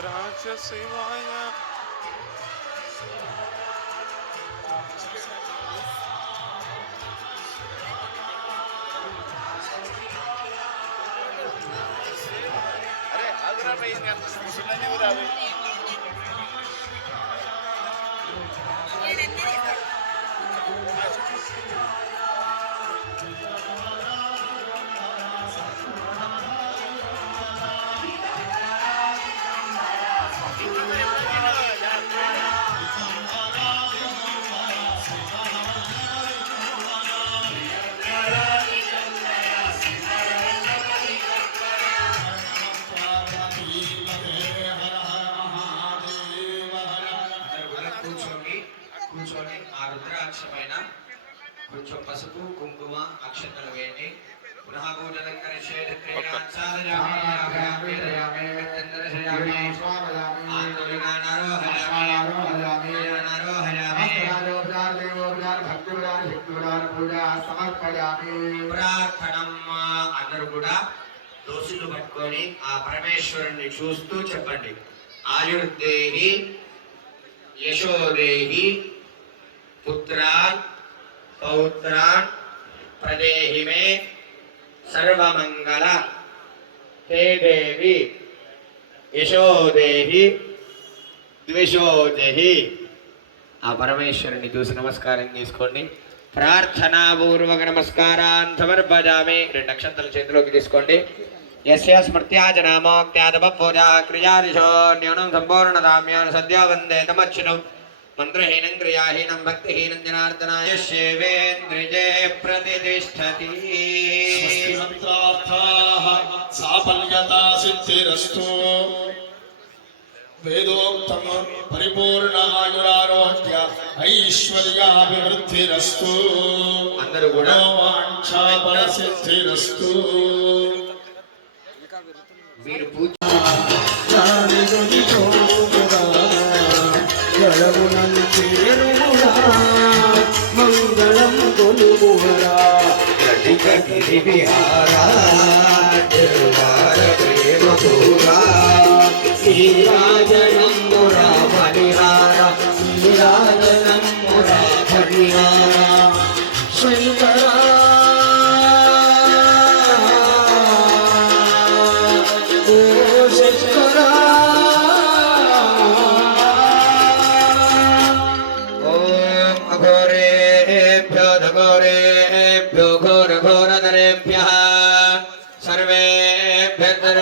रुद्राक्ष शिवाय अरे आगरा में इनका सुनने नहीं हो रहा अभी కూర్చొని ఆ రుద్రాక్ష పైన కొంచెం పసుపు కుంకుమ అక్షతలు వేయండి. పునః పూజనం కరిష్యేది ప్రార్థనం. అందరూ కూడా దోసులు పట్టుకొని ఆ పరమేశ్వరుణ్ణి చూస్తూ చెప్పండి. ఆయుర్దేహి యశోదేహి पुत्रान् पौत्रान् प्रदेहि मे सर्वमंगल हे देवी यशोदेहि द्विषोदेहि. ఆ పరమేశ్వరుని చూసి నమస్కారం చేసుకోండి. ప్రార్థనాపూర్వక నమస్కారాన్ సమర్పయామి. 2 అక్షంతలు చేతిలోకి తీసుకోండి. యస్య స్మృత్యాజనామోక్త్యాదప పూజా క్రియాదిశో న్యూనం సంపూర్ణదామ్యాన్ సద్యో వందే తమచ్చును. मंत्रहीनं क्रियाहीनं भक्तिहीनं जनार्दनाय शिवेन्द्रिये प्रतिष्ठति. मंत्रार्थाः साफल्यता सिद्धिरस्तु. वेदोक्तं परिपूर्ण आयुरारोग्य ऐश्वर्याभिवृद्धिरस्तु. अंदरू కూడా वाञ्छा फलसिद्धिरस्तु. మీరు పూజ మంగళం కొలువురా విహారా శ్రీరాజనం మురా పరిహార శ్రీరాజనం మురా పరిహార శంకర ఓ శంకర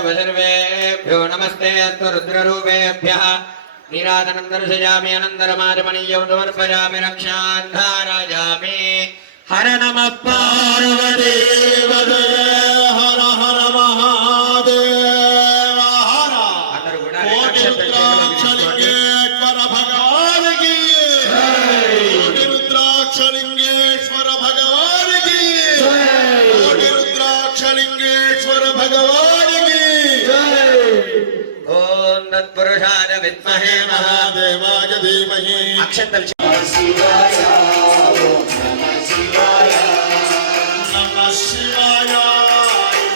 सर्वेभ्यो नमस्ते रुद्ररूपेभ्यः. नीराजनं दर्शयामि अनन्तरमाचमनीयं समर्पयामि रक्षान् धारयामि. हर नमः पार्वतीव हर हर महादेव हर. అందరూ కూడా రుద్రాక్షలింగేశ్వర భగవానికి కోటి రుద్రాక్షలింగేశ్వర భగవానికి కోటి రుద్రాక్షలింగేశ్వర భగవానికి. ఓం తత్పురుషాయ విద్మహే మహాదేవాయ ధీమహి. అక్షంతలు శివాయ నమః శివాయ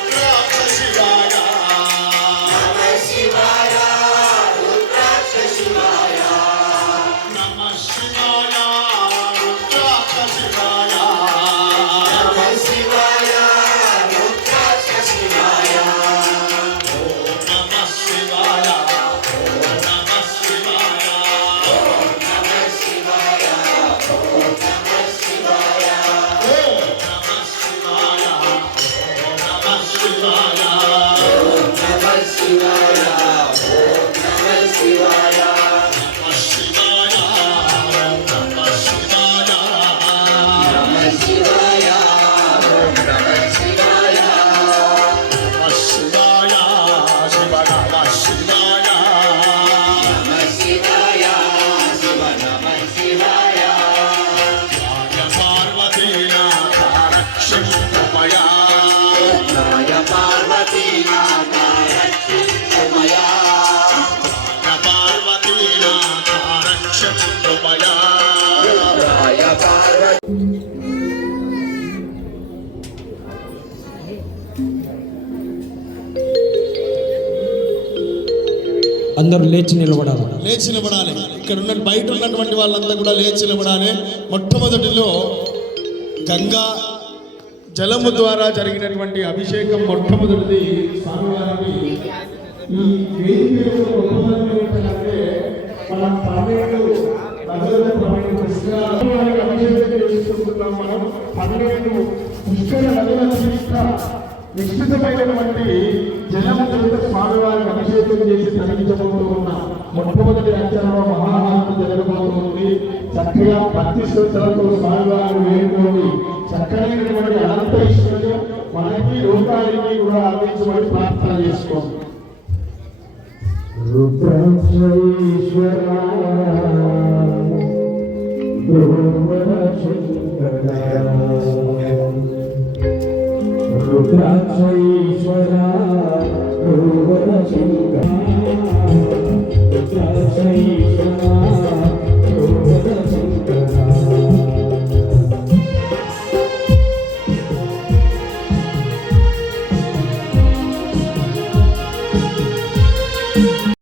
రుద్రాక్ష శివాయ నమః శివాయ రుద్రాక్ష శివాయ నమః శివాయ రుద్రాక్ష శివాయ నమః శివాయ రుద్రాక్ష శివాయ ఓం నమః శివాయ ఓం నమః శివాయ నమః శివాయ నమః శివాయ అందరూ లేచి నిలబడాలి. లేచి నిలబడాలి. ఇక్కడ ఉన్న బయట ఉన్నటువంటి వాళ్ళంతా కూడా లేచి నిలబడాలి. మొట్టమొదటిలో గంగా జలము ద్వారా జరిగినటువంటి అభిషేకం మొట్టమొదటిది స్వామివారికి. ఈ వేదికలో మొట్టమొదటి ఏంటంటే మనం 12 అభిషేకం చేసుకుంటున్నాం. మనం 12 పుష్కర నదుల నిశ్చితమైనటువంటి జలము చేత స్వామివారికి అభిషేకం చేసి తరలించబోతూ ఉన్నాం. మొట్టమొదటి అక్షరంలో మహాహారతి జరగబోతుంది. చక్కగా భక్తి శ్రద్ధలతో స్వామివారిని వేడుకోండి. చక్కనైనటువంటి అనంత ఈశ్వరుడు మనకి లోకానికి కూడా అందించబడి ప్రార్థన చేసుకోండి. రుద్రాక్ష